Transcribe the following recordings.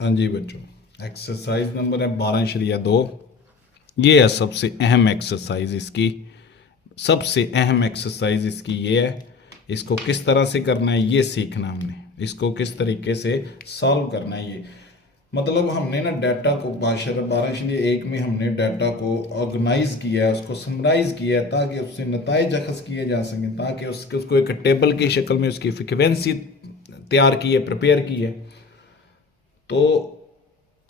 हाँ जी बच्चों, exercise number है 12/2। ये है सबसे अहम एक्सरसाइज इसकी। सबसे अहम एक्सरसाइज इसकी ये है। इसको किस तरह से करना है ये सीखना हमने। इसको किस तरीके से सॉल्व करना है ये, मतलब हमने ना डाटा को 12/1 में हमने डाटा को ऑर्गेनाइज किया है, उसको समराइज किया है ताकि उससे नताइज अखज़ किए जा सकें, ताकि उसको एक टेबल की शक्ल में उसकी फ्रिक्वेंसी तैयार की है, प्रिपेयर की है। तो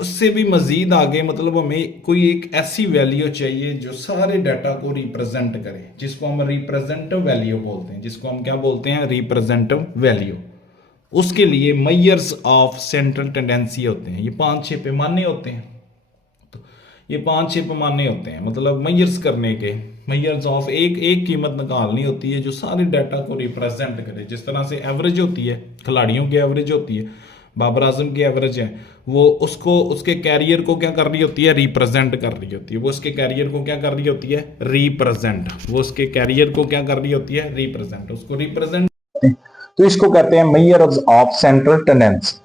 उससे भी मज़ीद आगे मतलब हमें कोई एक ऐसी वैल्यू चाहिए जो सारे डाटा को रिप्रेजेंट करे, जिसको हम रिप्रेजेंटिव वैल्यू बोलते हैं। जिसको हम क्या बोलते हैं? Representative value. उसके लिए मेजर्स ऑफ सेंट्रल टेंडेंसी होते हैं। ये 5-6 पैमाने होते हैं। तो ये 5-6 पैमाने होते हैं, मतलब मेजर्स करने के। मेजर्स ऑफ एक एक कीमत निकालनी होती है जो सारे डाटा को रिप्रेजेंट करे। जिस तरह से एवरेज होती है, खिलाड़ियों की एवरेज होती है, बाबर आजम की एवरेज है, वो उसको उसके कैरियर को क्या कर रही होती है? रिप्रेजेंट कर रही होती है। वो उसके कैरियर को क्या कर रही होती है? रिप्रेजेंट। वो उसके कैरियर को क्या कर रही होती है? रिप्रेजेंट। उसको रिप्रेजेंट, तो इसको कहते हैं मेजर्स ऑफ सेंट्रल टेंडेंसी।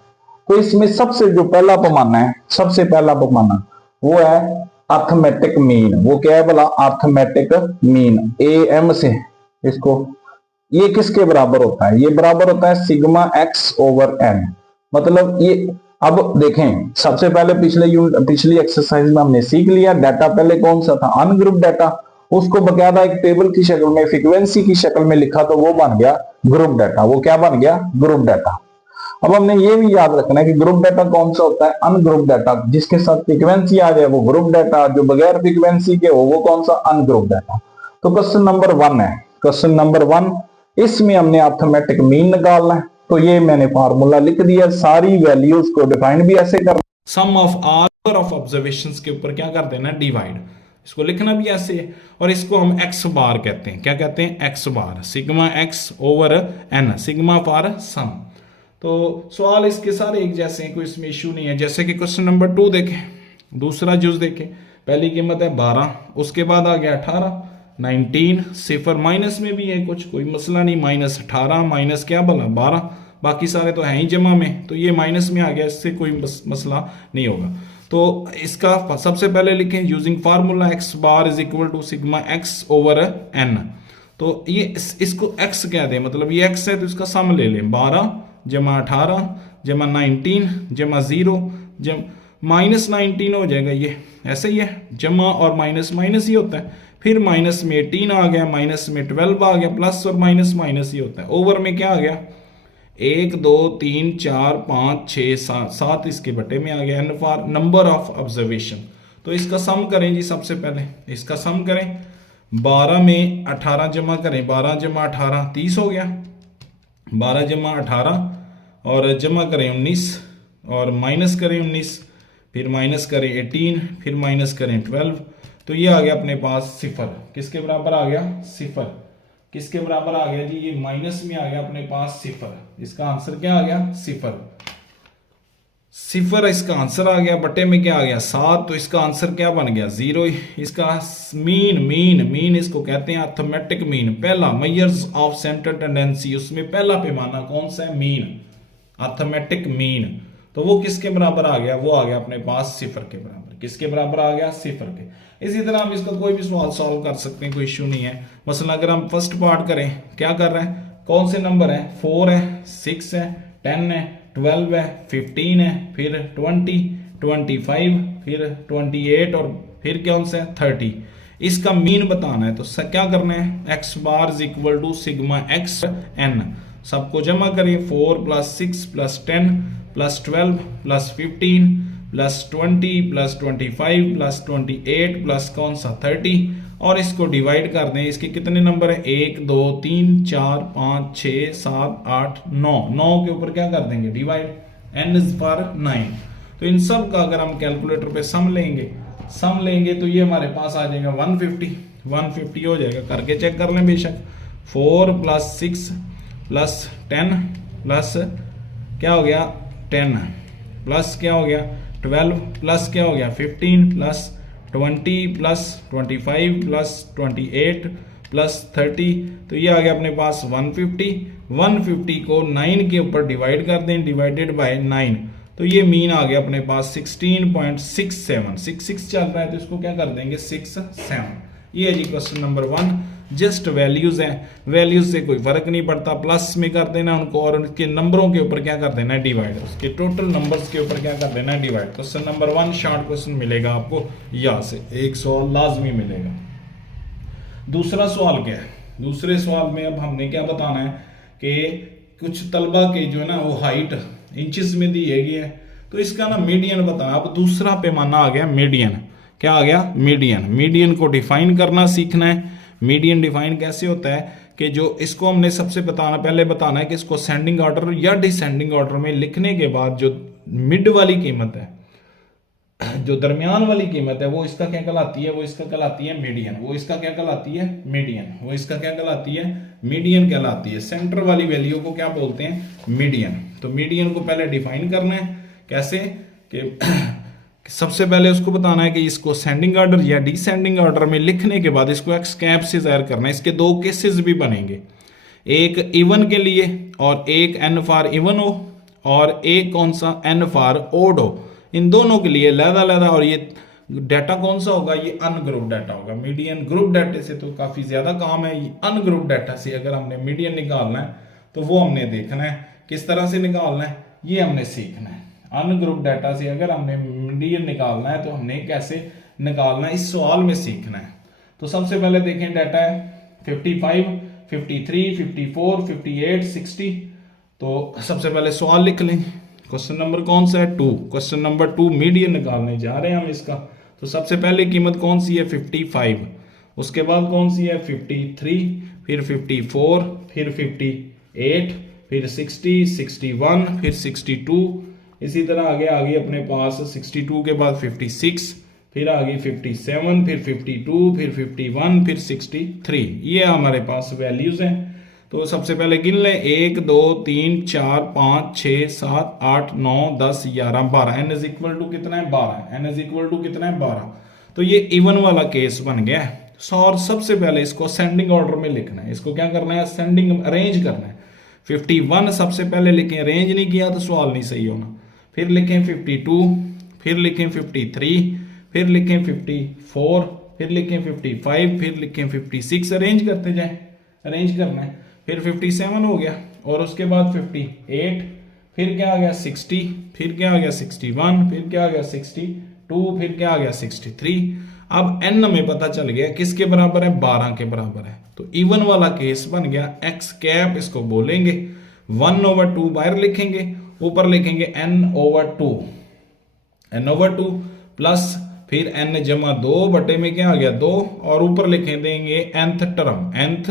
तो इसमें सबसे जो पहला पैमाना है, सबसे पहला पैमाना वो है अर्थमेटिक मीन। वो क्या है भला? अर्थमेटिक मीन, AM से इसको। ये किसके बराबर होता है? ये बराबर होता है सिग्मा एक्स ओवर एन। मतलब ये, अब देखें, सबसे पहले पिछली एक्सरसाइज में हमने सीख लिया डाटा पहले कौन सा था? Ungroup data. उसको बकायदा एक टेबल की शक्ल में, फ्रीक्वेंसी की शक्ल में लिखा तो वो बन गया ग्रुप डाटा। वो क्या बन गया? Group data. अब हमने ये भी याद रखना है कि ग्रुप डाटा कौन सा होता है? Ungroup data. जिसके साथ फ्रीक्वेंसी आ जाए वो ग्रुप डाटा, जो बगैर फ्रीक्वेंसी के हो वो कौन सा? Ungroup data. तो क्वेश्चन नंबर 1 है, क्वेश्चन नंबर 1, इसमें हमने अर्थमेटिक मीन निकालना है। तो ये मैंने फार्मूला लिख दिया, सारी वैल्यूज को डिफाइन भी ऐसे कर, सम ऑफ आर ऑफ ऑब्जर्वेशंस के ऊपर क्या कर देना? डिवाइड। इसको लिखना भी ऐसे है। और इसको हम एक्स बार कहते हैं। क्या कहते हैं? X bar. Sigma x over n, sigma for sum. तो सवाल इसके सारे एक जैसे हैं, कोई इसमें इशू नहीं है। जैसे कि क्वेश्चन नंबर 2 देखें, दूसरा जुज देखें। पहली कीमत है 12, उसके बाद आ गया 18, 19, सिफर माइनस में भी है कुछ, कोई मसला नहीं। -18 माइनस क्या भला? 12। बाकी सारे तो हैं ही जमा में, तो ये माइनस में आ गया, इससे कोई मसला नहीं होगा। तो इसका सबसे पहले लिखें using formula x bar is equal to sigma x over n. तो ये इसको एक्स कह दें, मतलब ये एक्स है तो इसका सम ले लें। 12 जमा 18 जमा 19 जमा 0 जम -19 हो जाएगा। ये ऐसे ही है, जमा और माइनस माइनस ही होता है। फिर माइनस में 18 आ गया, माइनस में 12 आ गया, प्लस और माइनस माइनस ही होता है। ओवर में क्या आ गया? 1 2 3 4 5 6 7, 7 इसके बटे में आ गया। N for number of observation. तो इसका सम करें जी। सबसे पहले इसका सम करें। 12 में 18 जमा करें, 12 जमा 18 30 हो गया। 12 जमा 18 और जमा करें 19 और माइनस करें 19, फिर माइनस करें 18, फिर माइनस करें 12। तो ये आ गया अपने पास सिफर। किसके बराबर आ गया? सिफर। किसके बराबर आ गया जी? ये माइनस में आ गया अपने पास सिफर। इसका आंसर क्या आ गया? सिफर। सिफर इसका आंसर आ गया। बटे में क्या आ गया? 7। तो इसका आंसर क्या बन गया? 0। इसका मीन, मीन इसको कहते हैं अर्थमेटिक मीन। पहला मेजर्स ऑफ सेंट्रल टेंडेंसी, उसमें पहला पैमाना कौन सा है? Mean, arithmetic mean. तो वो किसके बराबर आ गया? वो आ गया अपने पास सिफर के बराबर। किसके बराबर आ गया? सिफर के। इसी तरह हम इसका कोई भी सवाल सॉल्व कर सकते हैं, कोई इश्यू नहीं है। मसला अगर हम फर्स्ट पार्ट करें, क्या कर रहे हैं? कौन से नंबर है? 4 है, 6 है, 10 है, 12 है, 15 है, फिर 20, 25, फिर 28 और फिर कौन सा है? 30। इसका मीन बताना है। तो क्या करना है? X bar is equal to sigma x n. सबको जमा करें। 4 + 6 + 10 + 12 + 15 + 20 + 25 + 28 प्लस कौन सा? 30। और इसको डिवाइड कर दें। इसके कितने नंबर है? 1 2 3 4 5 6 7 8 9। 9 के ऊपर क्या कर देंगे? डिवाइड। n is for 9। तो इन सब का अगर हम कैलकुलेटर पे सम लेंगे तो ये हमारे पास आ जाएगा 150 हो जाएगा। करके चेक कर लें बेशक। 4 + 6 + 10 प्लस क्या हो गया? 10 प्लस क्या हो गया? 12 प्लस क्या हो गया? 15 प्लस 20 प्लस 25 प्लस 28 प्लस 30। तो ये आ गया अपने पास 150। 150 को 9 के ऊपर डिवाइड कर दें, डिवाइडेड बाय 9। तो ये मीन आ गया अपने पास 16.67, 66 चल रहा है तो इसको क्या कर देंगे 67। ये है जी क्वेश्चन नंबर 1। जस्ट वैल्यूज हैं, वैल्यूज से कोई फर्क नहीं पड़ता, प्लस में कर देना उनको और उनके नंबरों के ऊपर क्या कर देना है डिवाइड, उसके टोटल नंबर्स के ऊपर क्या कर देना है divide. Question number 1 short question मिलेगा आपको यहाँ से, एक सवाल लाजमी मिलेगा। दूसरा सवाल क्या है, दूसरे सवाल में अब हमने क्या बताना है कि कुछ तलबा के जो है ना वो हाइट इंचेस में दी गई है, तो इसका ना मीडियन बताना। अब दूसरा पैमाना आ गया मीडियन, क्या आ गया मीडियन। मीडियन को डिफाइन करना सीखना है। मीडियन डिफाइन कैसे होता है कि जो इसको हमने सबसे पहले बताना है कि इसको सेंडिंग ऑर्डर या डिसेंडिंग ऑर्डर में लिखने के बाद जो मिड वाली कीमत है, जो दरमियान वाली कीमत है, वो इसका क्या कहलाती है, वो इसका कहलाती है मीडियन। वो इसका क्या कहलाती है मीडियन। वो इसका क्या कहलाती है मीडियन कहलाती है। सेंटर वाली वैल्यू को क्या बोलते हैं मीडियन। तो मीडियन को पहले डिफाइन करना है कैसे कि सबसे पहले उसको बताना है कि इसको सेंडिंग ऑर्डर या डिसेंडिंग ऑर्डर में लिखने के बाद इसको एक्स कैप से जाहिर करना है। इसके दो केसेस भी बनेंगे, एक इवन के लिए और एक एन फॉर इवन हो और एक कौन सा एन फॉर ओड हो। इन दोनों के लिए लहदा और ये डाटा कौन सा होगा, ये अनग्रुप डाटा होगा। मीडियन ग्रुप डाटे से तो काफी ज्यादा काम है, ये अनग्रुप डाटा से अगर हमने मीडियन निकालना है तो वो हमने देखना है किस तरह से निकालना है, ये हमने सीखना है। अनग्रुप डाटा से अगर हमने मीडियन निकालना है तो हमने कैसे निकालना है इस सवाल में सीखना है। तो सबसे पहले देखें डाटा है 55, 53, 54, 58, 60। तो सबसे पहले सवाल लिख लें। क्वेश्चन नंबर कौन सा है 2। क्वेश्चन नंबर 2 मीडियन निकालने जा रहे हैं हम इसका। तो सबसे पहले कीमत कौन सी है 55, उसके बाद कौन सी है 53, फिर 54, फिर 58, फिर 60, 61, फिर 62। इसी तरह आगे अपने पास 62 के बाद 56, फिर आगे 57, फिर 52, फिर 51, फिर 63। ये हमारे पास वैल्यूज हैं। तो सबसे पहले गिन लें 1 2 3 4 5 6 7 8 9 10 11 12। एन इज इक्वल टू कितना है 12। एन इज इक्वल टू कितना है 12। तो ये इवन वाला केस बन गया है। और सबसे पहले इसको असेंडिंग ऑर्डर में लिखना है। इसको क्या करना है असेंडिंग अरेंज करना है। 51 सबसे पहले लिखें, अरेंज नहीं किया तो सवाल नहीं सही होना। फिर लिखें 52, फिर लिखें 53, फिर लिखें 54, फिर लिखें 55, फिर लिखें 56। अरेंज करते जाएं, अरेंज करना है। फिर 57 हो गया और उसके बाद 58, फिर क्या आ गया 60, फिर क्या आ गया 61, फिर क्या आ गया 62, फिर क्या आ गया 63। अब n हमें पता चल गया किसके बराबर है 12 के बराबर है। तो इवन वाला केस बन गया। एक्स कैप इसको बोलेंगे, 1/2 बाहर लिखेंगे, ऊपर लिखेंगे n/2, n/2 प्लस फिर n जमा 2 बटे में क्या आ गया 2 और ऊपर लिखे देंगे nth टर्म, nth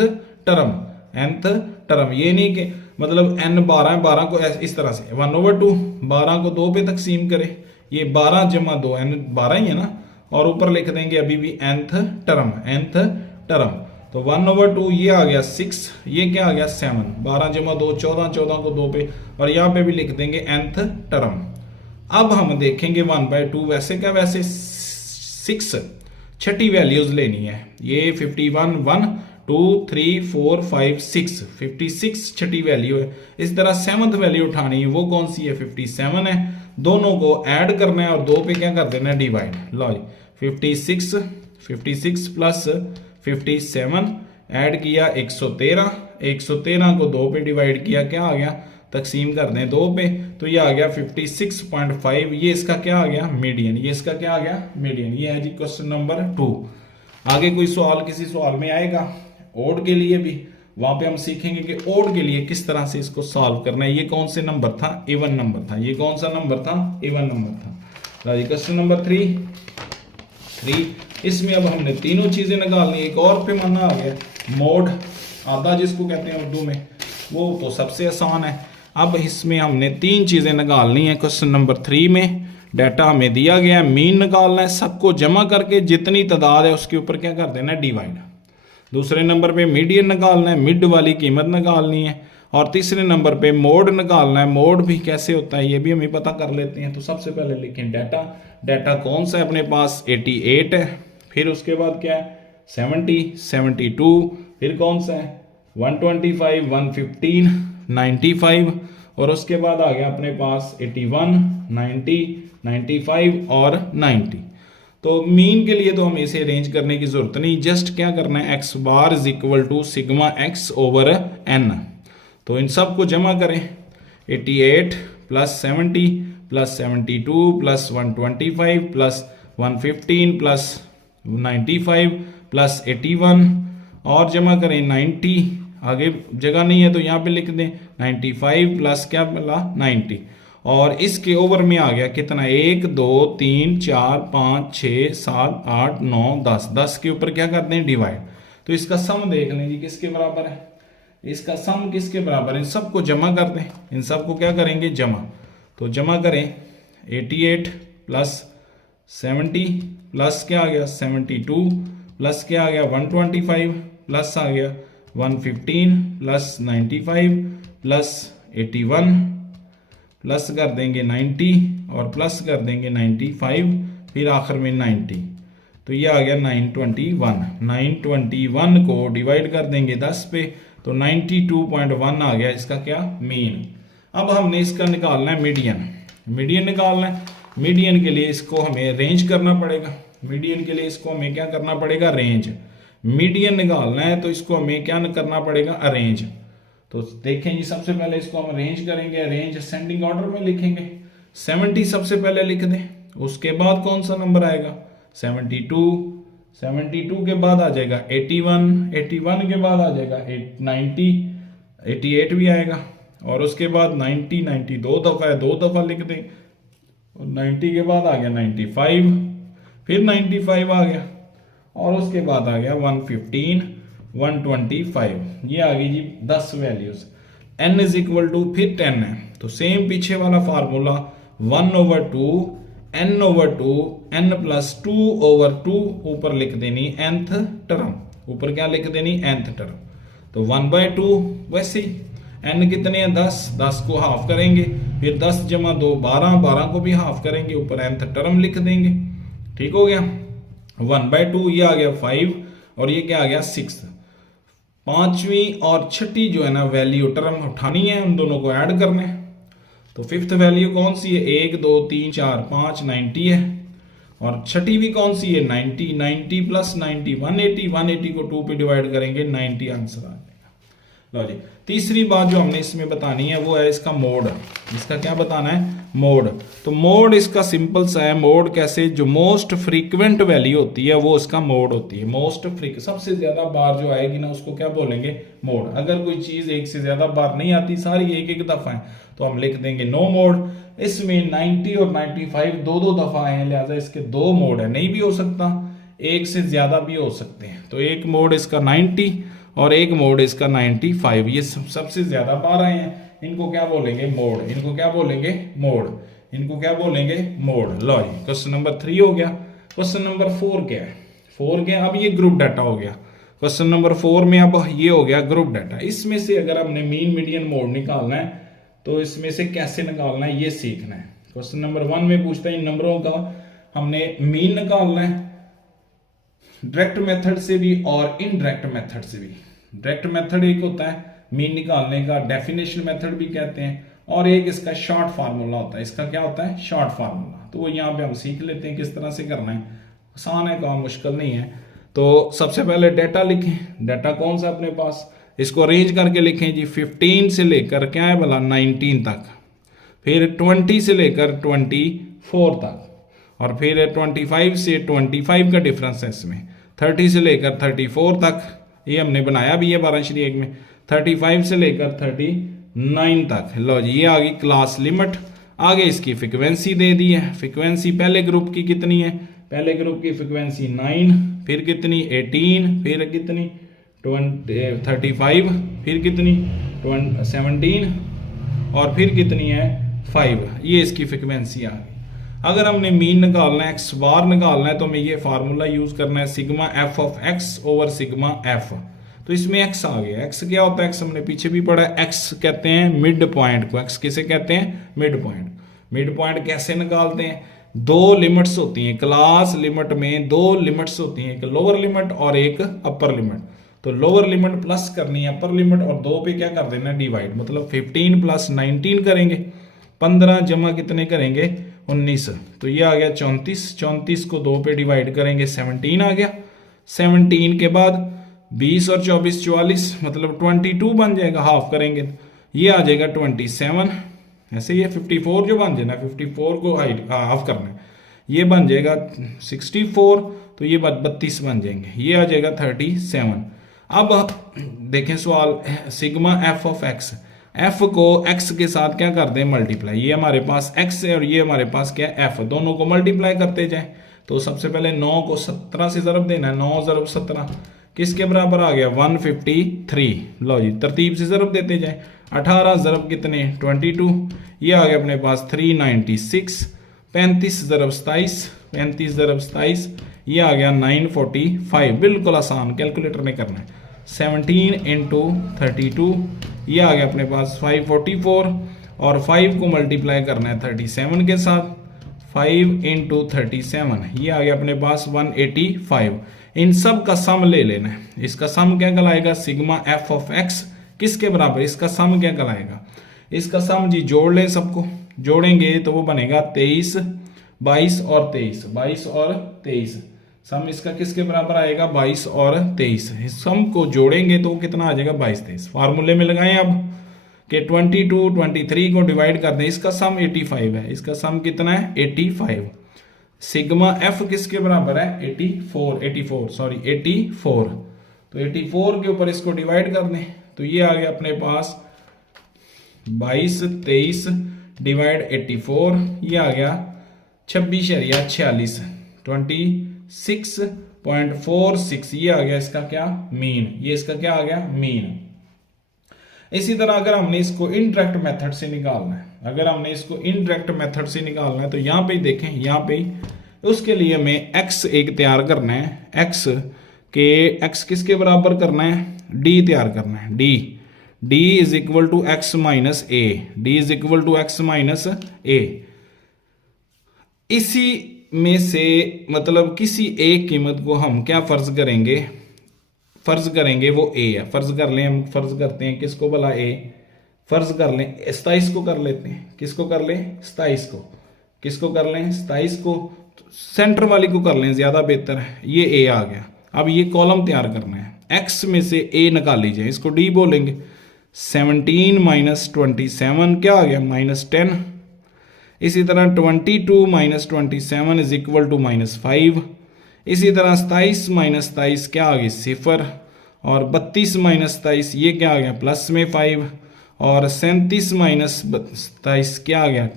टर्म। ये नहीं कि मतलब n 12 है, 12 को इस तरह से 1/2, 12 को 2 पे तकसीम करें, ये 12 जमा 2 n 12 ही है ना, और ऊपर लिख देंगे अभी भी nth टर्म। तो 1/2 ये आ गया 6, ये क्या आ गया 7, 12 जमा 2 14, 14 को 2 पे, और यहाँ पे भी लिख देंगे nth टर्म। अब हम देखेंगे 1/2 वैसे क्या वैसे 6 छठी वैल्यूज लेनी है। ये 51 1 2 3 4 5 6 56 छठी वैल्यू है। इस तरह 7th वैल्यू उठानी है, वो कौन सी है 57 है। दोनों को ऐड करना है और 2 पे क्या कर देना है डिवाइड। लो जी 56 प्लस 57 ऐड किया 113, 113 को 2 पे डिवाइड किया, क्या आ गया तकसीम कर दें 2 पे, तो ये आ गया 56.5। ये इसका क्या आ गया मीडियन, ये इसका क्या आ गया मीडियन। ये है जी क्वेश्चन नंबर 2। आगे कोई सवाल किसी सवाल में आएगा ओड के लिए भी, वहां पे हम सीखेंगे कि ओड के लिए किस तरह से इसको सॉल्व करना है। ये कौन से नंबर था इवन नंबर था, ये कौन सा नंबर था इवन नंबर था। Question number 3। इसमें अब हमने तीनों चीजें निकालनी। एक और पैमाना आ गया मोड, आधा जिसको कहते हैं उर्दू में, वो तो सबसे आसान है। अब इसमें हमने 3 चीजें निकालनी है। क्वेश्चन नंबर 3 में डाटा हमें दिया गया है, मीन निकालना है, सबको जमा करके जितनी तादाद है उसके ऊपर क्या कर देना है डिवाइड। दूसरे नंबर पे मीडियन निकालना है, मिड वाली कीमत निकालनी है, और तीसरे नंबर पे मोड निकालना है। मोड भी कैसे होता है ये भी हमें पता कर लेते हैं। तो सबसे पहले लिखें डाटा कौन सा है अपने पास 88 है, फिर उसके बाद क्या है 70 72, फिर कौन सा है 125 115 95, और उसके बाद आ गया अपने पास 81, 90, 95 और 90। तो मीन के लिए तो हमें इसे अरेंज करने की जरूरत नहीं, जस्ट क्या करना है, x bar is equal to sigma x over n. तो इन सब को जमा करें, 88 plus 70 plus 72 plus 125 plus 115 plus 95 plus 81 और जमा करें 90, आगे जगह नहीं है तो यहाँ पे लिख दें 95 प्लस क्या मिला 90, और इसके ओवर में आ गया कितना 1 2 3 4 5 6 7 8 9 10, 10 के ऊपर क्या करते हैं डिवाइड। तो इसका सम देख लें जी किसके बराबर है, इसका सम किसके बराबर है, इन सबको जमा कर दें, इन सबको क्या करेंगे जमा। तो जमा करें 88 प्लस 70 प्लस क्या आ गया 72 प्लस क्या आ गया 125 प्लस आ गया 115 प्लस 95 प्लस 81 प्लस कर देंगे 90 और प्लस कर देंगे 95, फिर आखिर में 90। तो ये आ गया 921, 921 को डिवाइड कर देंगे 10 पे तो 92.1 आ गया इसका क्या मीन। अब हमने इसका निकालना है मीडियन, मीडियन निकालना है। मीडियन के लिए इसको हमें रेंज करना पड़ेगा, मीडियन के लिए इसको हमें क्या करना पड़ेगा रेंज। मीडियन निकालना है तो इसको हमें क्या करना पड़ेगा अरेंज। तो देखें जी सबसे पहले इसको हम अरेंज करेंगे, अरेंज असेंडिंग ऑर्डर में लिखेंगे। 70 सबसे पहले लिख दें, उसके बाद कौन सा नंबर आएगा 72, 72 के बाद आ जाएगा 81, 81 के बाद आ जाएगा 90, 88 भी आएगा और उसके बाद 90, 90 दो दफा है, दो दफा लिख दें और 90 के बाद आ गया 95, फिर 95 आ गया और उसके बाद आ गया 115, 125, ये आ गई जी 10 values. n is equal to फिर 10 है तो सेम पीछे वाला फार्मूला 1/2 n/2 n प्लस 2/2 ऊपर लिख देनी nth टर्म, ऊपर क्या लिख देनी nth टर्म। तो 1/2 वैसे ही n कितने हैं 10, 10 को हाफ करेंगे फिर 10 जमा 2 12, 12 को भी हाफ करेंगे ऊपर nth टर्म लिख देंगे। ठीक हो गया 1/2, ये आ गया 5 और ये क्या आ गया 6। पांचवी और छठी जो है ना वैल्यू टर्म उठानी है, उन दोनों को ऐड करना है। तो फिफ्थ वैल्यू कौन सी है 1 2 3 4 5 90 है और छठी भी कौन सी है 90, 90 प्लस 90 180, 180 को 2 पे डिवाइड करेंगे 90 आंसर आ जाएगा। लो जी तीसरी बात जो हमने इसमें बतानी है वो है इसका मोड, इसका क्या बताना है मोड। तो मोड इसका सिंपल सा है, मोड कैसे, जो मोस्ट फ्रीक्वेंट वैल्यू होती है वो इसका मोड होती है। मोस्ट सबसे ज्यादा बार जो आएगी ना उसको क्या बोलेंगे मोड। अगर कोई चीज एक से ज्यादा बार नहीं आती, सारी एक एक दफा है, तो हम लिख देंगे नो मोड। इसमें 90 और 95 दो दो दफा आए हैं, लिहाजा इसके दो मोड है, नहीं भी हो सकता एक से ज्यादा भी हो सकते हैं। तो एक मोड इसका 90 और एक मोड इसका 95, ये सबसे ज्यादा बार आए हैं, इनको क्या बोलेंगे मोड, इनको क्या बोलेंगे मोड, इनको क्या बोलेंगे मोड। लो जी क्वेश्चन नंबर 3 हो गया। क्वेश्चन नंबर 4 क्या है, 4 क्या, अब ये ग्रुप डाटा हो गया। क्वेश्चन नंबर 4 में अब ये हो गया ग्रुप डाटा। इसमें से अगर हमने मीन मीडियन मोड निकालना है तो इसमें से कैसे निकालना है ये सीखना है। क्वेश्चन नंबर 1 में पूछता है इन नंबरों का हमने मीन निकालना है डायरेक्ट मेथड से भी और इनडायरेक्ट मेथड से भी। डायरेक्ट मेथड एक होता है मीन निकालने का, डेफिनेशन मेथड भी कहते हैं, और एक इसका शॉर्ट फार्मूला होता है। इसका क्या होता है शॉर्ट फार्मूला। तो वो यहाँ पे हम सीख लेते हैं किस तरह से करना है, आसान है काम, मुश्किल नहीं है। तो सबसे पहले डाटा लिखें, डाटा कौन सा अपने पास, इसको अरेंज करके लिखें जी 15 से लेकर क्या है भला 19 तक, फिर 20 से लेकर 24 तक, और फिर 25 से 25 का डिफरेंस है इसमें, 30 से लेकर 34 तक, ये हमने बनाया भी है 12/1 में, 35 से लेकर 39 तक। लो जी ये आ गई क्लास लिमिट। आगे इसकी फ्रीक्वेंसी दे दी है, फ्रीक्वेंसी पहले ग्रुप की कितनी है, पहले ग्रुप की फ्रीक्वेंसी 9, फिर कितनी 18, फिर कितनी 35, फिर कितनी 17 और फिर कितनी है 5, ये इसकी फ्रीक्वेंसी आ गई। अगर हमने मीन निकालना है, एक्स बार निकालना है, तो हमें ये फार्मूला यूज करना है sigma F of x over sigma F. तो इसमें एक्स आ गया, एक्स क्या होता है, एक्स हमने पीछे भी पढ़ा है, एक्स कहते हैं मिड पॉइंट को, एक्स किसे कहते हैं मिड पॉइंट। मिड पॉइंट कैसे निकालते हैं, दो लिमिट्स होती हैं क्लास लिमिट में, दो लिमिट्स होती हैं, एक लोअर लिमिट और एक अपर लिमिट। तो लोअर लिमिट प्लस करनी है अपर लिमिट और 2 पे क्या कर देना डिवाइड, मतलब 15 प्लस 19 करेंगे, 15 जमा कितने करेंगे 19, तो ये आ गया 34, 34 को 2 पे डिवाइड करेंगे 17 आ गया, 17 के बाद 20 और 24 44, मतलब 22 बन जाएगा, हाफ करेंगे ये आ जाएगा 27, ऐसे ये 54 जो बन जाए 54 को हाफ करना है, ये बन जाएगा 64, तो ये 32 बन जाएंगे, ये आ जाएगा 37। अब देखें सवाल, sigma F of x, F को एक्स के साथ क्या कर दें मल्टीप्लाई, ये हमारे पास एक्स है और ये हमारे पास क्या है एफ, दोनों को मल्टीप्लाई करते जाएं। तो सबसे पहले 9 को 17 से ज़रब देना है, 9 ज़रब 17 किसके बराबर आ गया 153, लो जी तरतीब से ज़रब देते जाए, 18 ज़रब कितने 22, ये आ गया अपने पास 396, 35 ज़रब 27, 35 ज़रब 27 ये आ गया 945, बिल्कुल आसान कैलकुलेटर ने करना है, 17 इंटू 32 ये आ गया अपने पास 544, और 5 को मल्टीप्लाई करना है 37 के साथ, 5 इंटू 37 ये आ गया अपने पास 185, इन सब का सम ले लेना है, इसका सम क्या कहलाएगा सिग्मा एफ ऑफ एक्स किसके बराबर, इसका सम क्या कहलाएगा, इसका सम जी जोड़ लें, सबको जोड़ेंगे तो वो बनेगा 23, 22 और 23, 22 और 23, सम इसका किसके बराबर आएगा 22 और 23, इस सम को जोड़ेंगे तो कितना आ जाएगा 22 23, फार्मूले में लगाएं अब कि 22 23 को डिवाइड कर दें, इसका सम 85 है, इसका सम कितना है 85, सिग्मा एफ किसके बराबर है 84, तो 84 के ऊपर इसको डिवाइड कर दें, तो ये आ गया अपने पास 22 23 डिवाइड 84, ये आ गया 26.46, 26.46, ये आ गया इसका क्या मीन, ये इसका क्या आ गया मीन। इसी तरह अगर हमने इसको इनडायरेक्ट मेथड से निकालना है, अगर हमने इसको इनडायरेक्ट मेथड से निकालना है तो यहाँ पे देखें, यहाँ पे उसके लिए हमें x एक तैयार करना है, x किसके बराबर करना है d तैयार करना है, d is equal to x minus a, d is equal to x minus a. इसी में से मतलब किसी एक कीमत को हम क्या फर्ज करेंगे वो a है, फर्ज कर लें, हम फर्ज करते हैं किसको भला a, फर्ज कर लें 27 को कर लेते हैं, किसको कर लें 27 को, किसको कर लें 27 को, सेंटर वाली को कर लें ज्यादा बेहतर है, ये a आ गया। अब ये कॉलम तैयार करना है, x में से a निकाल लीजिए, इसको d बोलेंगे, 17 माइनस 27 क्या आ गया -10, इसी तरह 22 माइनस 27 इज इक्वल टू -5, इसी तरह 27 माइनस 27 क्या आ गई 0, और 32 माइनस 27 ये क्या आ गया प्लस में 5, और 37 माइनस 27 क्या आ गया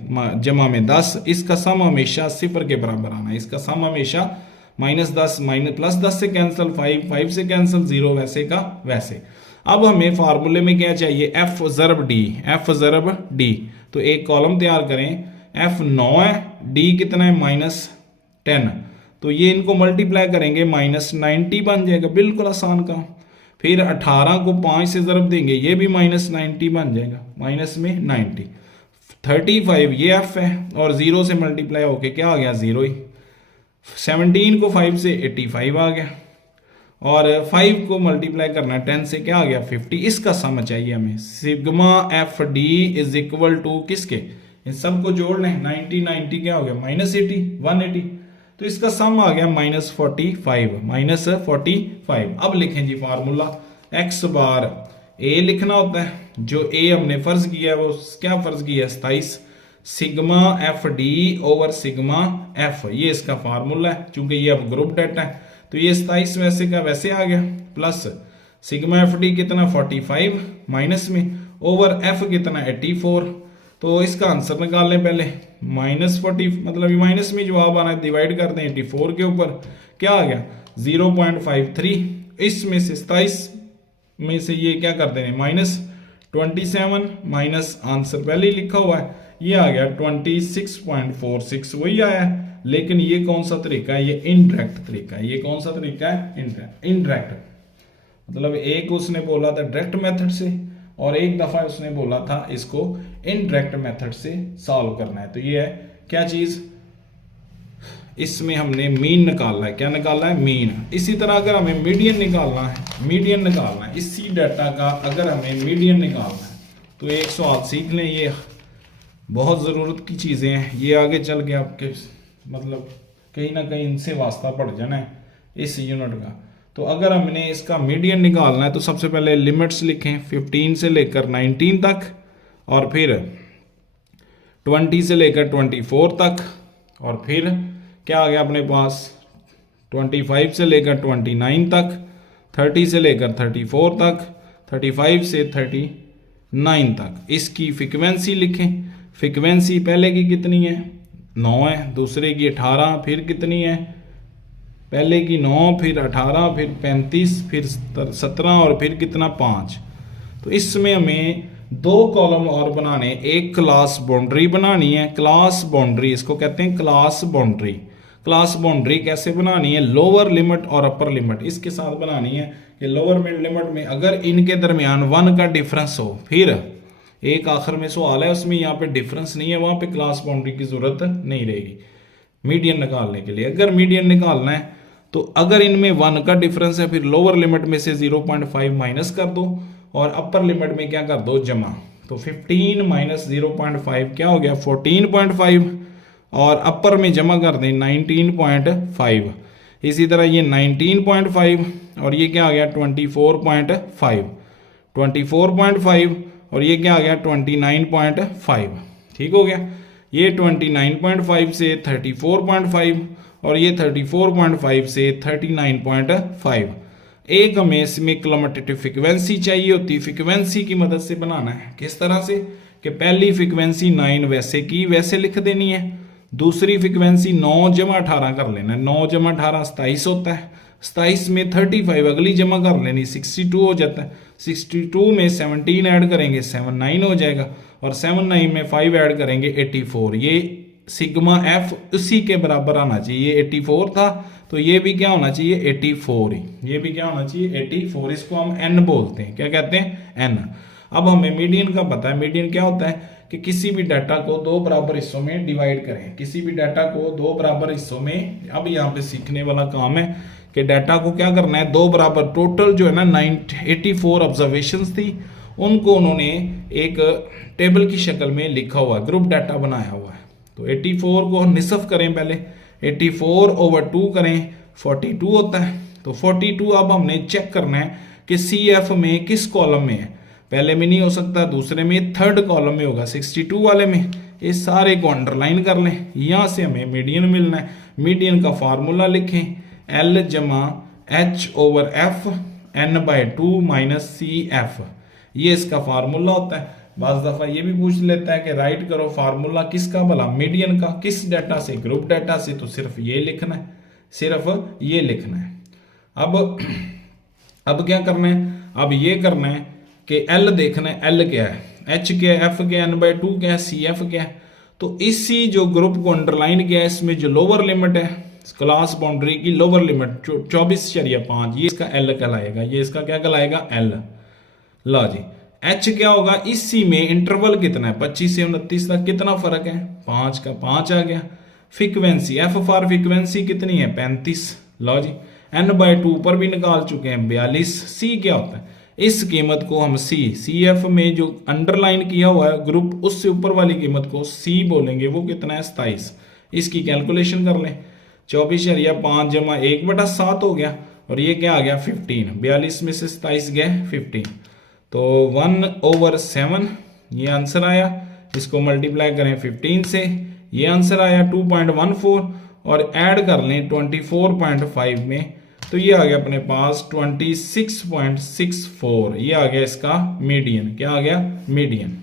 जमा में 10, इसका सम हमेशा 0 के बराबर आना है, इसका सम हमेशा -10 माइनस प्लस 10 से कैंसिल 5 से कैंसिल 0, वैसे का वैसे। अब हमें फार्मूले में क्या चाहिए f ज़रब d, तो एक कॉलम तैयार करें, f 9 है, d कितना है -10, तो ये इनको मल्टीप्लाई करेंगे -90 बन जाएगा, बिल्कुल आसान काम। फिर 18 को 5 से ज़रब देंगे, ये भी -90 बन जाएगा, माइनस में 90, 35 ये f है और 0 से मल्टीप्लाई होके क्या आ गया 0 ही, 17 को 5 से 85 आ गया, और 5 को मल्टीप्लाई करना 10 से क्या आ गया 50, इसका सम चाहिए हमें, sigma f d is equal to किसके, इन सबको जोड़ लें, 90 क्या हो गया -80 180, तो इसका सम आ गया -45। अब लिखें जी फार्मूला, x बार a लिखना होता है, जो a हमने फर्ज किया है वो क्या फर्ज किया है 27, sigma f D over sigma F, ये इसका फार्मूला है, चूंकि ये अब ग्रुप डेटा है तो ये 27 वैसे का वैसे आ गया, प्लस सिग्मा एफ डी कितना 45 माइनस में ओवर एफ कितना 84, तो इसका आंसर निकाल लें पहले, -40 मतलब ये माइनस में जवाब आना है, डिवाइड कर दें 84 के ऊपर, क्या आ गया 0.53, इसमें से 27 में से ये क्या कर देंगे -27 माइनस आंसर पहले ही लिखा हुआ है, ये आ गया 26.46, वही आया है। लेकिन ये कौन सा तरीका है, ये इनडायरेक्ट तरीका है, ये कौन सा तरीका है इनडायरेक्ट, मतलब एक उसने बोला था डायरेक्ट मेथड से और एक दफा उसने बोला था इसको इनडायरेक्ट मेथड से सॉल्व करना है, तो ये है क्या चीज इसमें हमने मीन निकालना है। क्या निकालना है? मीन। इसी तरह अगर हमें मीडियन निकालना है, मीडियन निकालना है इसी डाटा का, अगर हमें मीडियन निकालना है तो एक सवाल सीख लें, ये बहुत ज़रूरत की चीज़ें हैं, ये आगे चल के आपके मतलब कहीं ना कहीं इनसे वास्ता पड़ जाना है इस यूनिट का। तो अगर हमने इसका मीडियन निकालना है तो सबसे पहले लिमिट्स लिखें 15 से लेकर 19 तक, और फिर 20 से लेकर 24 तक, और फिर क्या आ गया अपने पास 25 से लेकर 29 तक, 30 से लेकर 34 तक, 35 से 39 तक। इसकी फ्रीक्वेंसी लिखें। फ्रीक्वेंसी पहले की कितनी है? 9 है, दूसरे की 18, फिर कितनी है? पहले की 9, फिर 18, फिर 35, फिर 17 और फिर कितना? 5। तो इसमें हमें 2 कॉलम और बनाने, एक क्लास बाउंड्री बनानी है। क्लास बाउंड्री इसको कहते हैं, क्लास बाउंड्री। क्लास बाउंड्री कैसे बनानी है? लोअर लिमिट और अपर लिमिट इसके साथ बनानी है कि लोअर लिमिट में अगर इनके दरमियान 1 का डिफरेंस हो, फिर एक आखिर में सवाल है उसमें यहाँ पे डिफरेंस नहीं है, वहां पे क्लास बाउंड्री की जरूरत नहीं रहेगी मीडियन निकालने के लिए। अगर मीडियन निकालना है तो अगर इनमें 1 का डिफरेंस है, फिर लोअर लिमिट में से 0.5 माइनस कर दो और अपर लिमिट में क्या कर दो? जमा। तो 15 माइनस 0.5 क्या हो गया? 14.5, और अपर में जमा कर दें 19.5। इसी तरह ये 19.5 और ये क्या आ गया? 24.5, 24.5 और ये क्या आ गया? 29.5। ठीक हो गया। ये 29.5 से 34.5 और ये 34.5 से 39.5। एक हमें इसमें क्लमटेटिव फ्रीक्वेंसी चाहिए होती, फ्रीक्वेंसी की मदद से बनाना है। किस तरह से? कि पहली फ्रीक्वेंसी 9 वैसे की वैसे लिख देनी है, दूसरी फ्रीक्वेंसी 9 जमा 18 कर लेना है। 9 जमा 18 27 होता है, 27 में 35 अगली जमा कर लेनी, 62 हो जाता है। 62 में 17 ऐड करेंगे 79 हो जाएगा, और 79 में 5 ऐड करेंगे 84। ये सिग्मा एफ उसी के बराबर आना चाहिए, 84 था तो ये भी क्या होना चाहिए? 84 ही। ये भी क्या होना चाहिए? 84। इसको हम एन बोलते हैं। क्या कहते हैं? एन। अब हमें मीडियन का पता है। मीडियन क्या होता है? कि किसी भी डाटा को 2 बराबर हिस्सों में डिवाइड करें। किसी भी डाटा को 2 बराबर हिस्सों में, अब यहाँ पे सीखने वाला काम है कि डाटा को क्या करना है? 2 बराबर। टोटल जो है ना 84 ऑब्जर्वेशंस थी, उनको उन्होंने एक टेबल की शक्ल में लिखा हुआ है, ग्रुप डाटा बनाया हुआ है। तो 84 को निसफ करें, पहले 84/2 करें, 42 होता है। तो 42 अब हमने चेक करना है कि CF में किस कॉलम में है। पहले में नहीं हो सकता, दूसरे में, थर्ड कॉलम में होगा 62 वाले में। इस सारे को अंडरलाइन कर लें, यहां से हमें मीडियन मिलना है। मीडियन का फार्मूला लिखें, L जमा H/F n/2 माइनस CF। ये इसका फार्मूला होता है। बाज़ दफ़ा ये भी पूछ लेता है कि राइट करो फार्मूला किसका? भला मीडियन का। किस डाटा से? ग्रुप डाटा से। तो सिर्फ ये लिखना है, सिर्फ ये लिखना है। अब क्या करना है? अब ये करना है कि L देखना है, L क्या है, H क्या है, F क्या है, n/2 क्या है, CF क्या है। तो इसी जो ग्रुप को अंडरलाइन किया है, इसमें जो लोअर लिमिट है क्लास बाउंड्री की, लोअर लिमिट 24.5, ये इसका L कहलाएगा। ये इसका क्या कहलाएगा? L। ला जी। H क्या होगा? इसी में इंटरवल कितना है? 25 से 29 तक कितना फर्क है? 5 का 5 आ गया। फ्रीक्वेंसी F फॉर फ्रीक्वेंसी कितनी है? 35। लो जी। n/2 पर भी निकाल चुके हैं 42। C क्या होता है? इस कीमत को हम CF में जो अंडरलाइन किया हुआ है ग्रुप, उससे ऊपर वाली कीमत को C बोलेंगे। वो कितना है? 27। इसकी कैलकुलेशन कर लें, 24.5 जमा 1/7 हो गया, और ये क्या आ गया? 15। 42 में से 27 गए 15, तो 1/7 ये आंसर आया। इसको मल्टीप्लाई करें 15 से, ये आंसर आया 2.14, और ऐड कर लें 24.5 में, तो ये आ गया अपने पास 26.64। ये आ गया इसका मीडियन। क्या आ गया? मीडियन।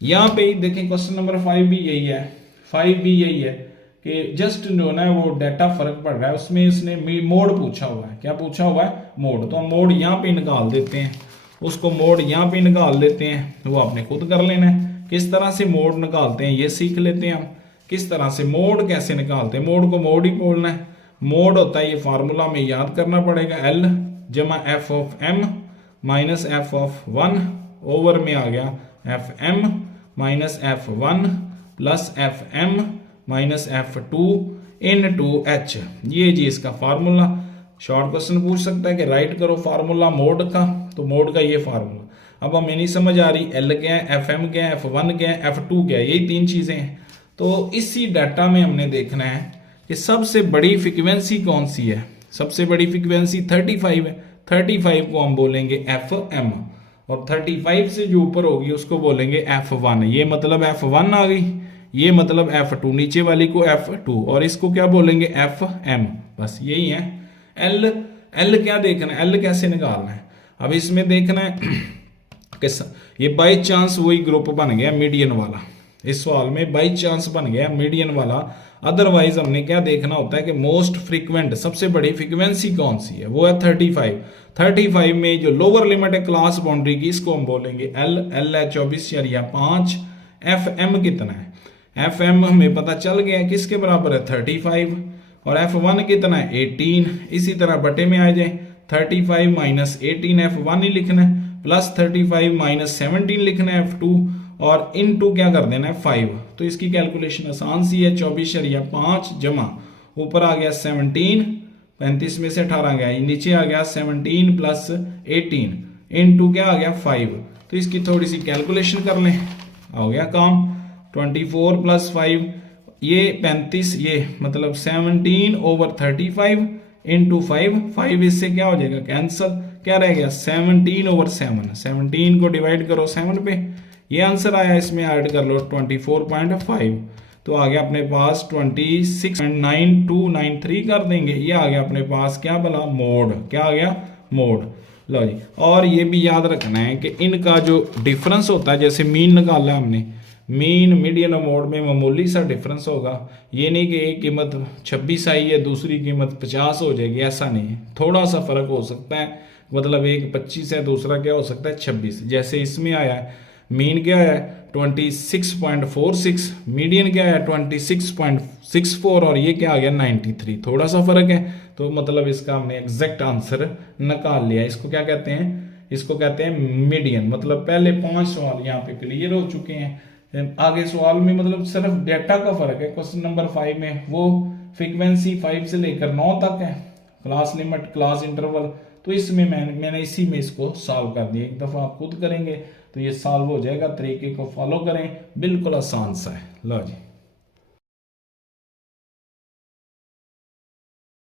यहाँ पे देखें क्वेश्चन नंबर 5 भी यही है। 5 भी यही है कि जस्ट जो है वो डाटा फर्क पड़ रहा है, उसमें इसने मोड पूछा हुआ है। क्या पूछा हुआ है? मोड। तो हम मोड यहाँ पे निकाल देते हैं, उसको मोड यहाँ पे निकाल देते हैं, वो आपने खुद कर लेना है। किस तरह से मोड निकालते हैं ये सीख लेते हैं हम। किस तरह से मोड कैसे निकालते हैं? मोड को मोड ही बोलना है। मोड होता है, ये फार्मूला में याद करना पड़ेगा, L जमा F(m) माइनस F(1) ओवर में आ गया Fm minus F1 plus Fm minus F2 into h, ये जी इसका फार्मूला। शॉर्ट क्वेश्चन पूछ सकता है कि राइट करो फार्मूला मोड का, तो मोड का ये फार्मूला। अब हमें नहीं समझ आ रही एल क्या है, एफ एम क्या है, F1 क्या है, F2 क्या है, यही 3 चीजें हैं। तो इसी डाटा में हमने देखना है कि सबसे बड़ी फ्रीक्वेंसी कौन सी है। सबसे बड़ी फ्रीक्वेंसी 35 है, 35 को हम बोलेंगे FM, और 35 से जो ऊपर होगी उसको बोलेंगे F1। ये मतलब F1 आ गई, ये मतलब F2, नीचे वाली को F2, और इसको क्या बोलेंगे FM। बस यही है। L क्या देखना है, L कैसे निकालना है। अब इसमें देखना है कि ये बाई चांस वही ग्रुप बन गया मीडियन वाला, इस सवाल में बाई चांस बन गया मीडियन वाला। अदरवाइज हमने क्या देखना होता है कि मोस्ट फ्रीक्वेंट, सबसे बड़ी फ्रीक्वेंसी कौन सी है, वो है 35। 35 में जो लोअर लिमिट है क्लास बाउंड्री की, इसको हम बोलेंगे L है 24/5। FM कितना है, FM हमें पता चल गया है किसके बराबर है 35, और F1 कितना है 18। इसी तरह बटे में आ जाए 35 माइनस 18 F1 ही लिखना है, प्लस 35 माइनस 17 लिखना है F2, और इनटू क्या कर देना है 5। तो इसकी कैलकुलेशन आसान सी है, 24/5 जमा ऊपर आ गया 17, 35 में से 18 गया, नीचे आ गया 17 प्लस 18 इनटू क्या आ गया 5। तो इसकी थोड़ी सी कैलकुलेशन कर लें, हो गया काम। 24 प्लस 5 ये 35, ये मतलब 17/35 इंटू 5 इससे क्या हो जाएगा कैंसल, क्या रह गया 17/7। 17 को डिवाइड करो 7 पे, ये आंसर आया। इसमें ऐड कर लो 24.5, तो आ गया अपने पास 26.9293 कर देंगे। ये आ गया अपने पास क्या भला मोड, क्या आ गया मोड। लो जी, और ये भी याद रखना है कि इनका जो डिफरेंस होता है, जैसे मीन निकाला हमने, मीन मीडियन और मोड में मामूली सा डिफरेंस होगा। ये नहीं कि एक कीमत 26 आई है दूसरी कीमत 50 हो जाएगी, ऐसा नहीं है, थोड़ा सा फर्क हो सकता है। मतलब एक 25 है, दूसरा क्या हो सकता है 26। जैसे इसमें आया है मीन क्या है 26.46, मीडियन क्या है 26.64, और ये क्या आ गया 93, थोड़ा सा फर्क है। तो मतलब इसका हमने एग्जैक्ट आंसर निकाल लिया। इसको क्या कहते हैं, इसको कहते हैं मीडियन। मतलब पहले 5 सवाल यहाँ पे क्लियर हो चुके हैं। आगे सवाल में मतलब सिर्फ डेटा का फर्क है। क्वेश्चन नंबर 5 में वो फ्रीक्वेंसी 5 से लेकर 9 तक है, क्लास लिमिट, क्लास इंटरवल। तो इसमें मैंने इसी में इसको सॉल्व कर दिया। एक दफा आप खुद करेंगे तो ये सॉल्व हो जाएगा। तरीके को फॉलो करें, बिल्कुल आसान सा है। लो जी।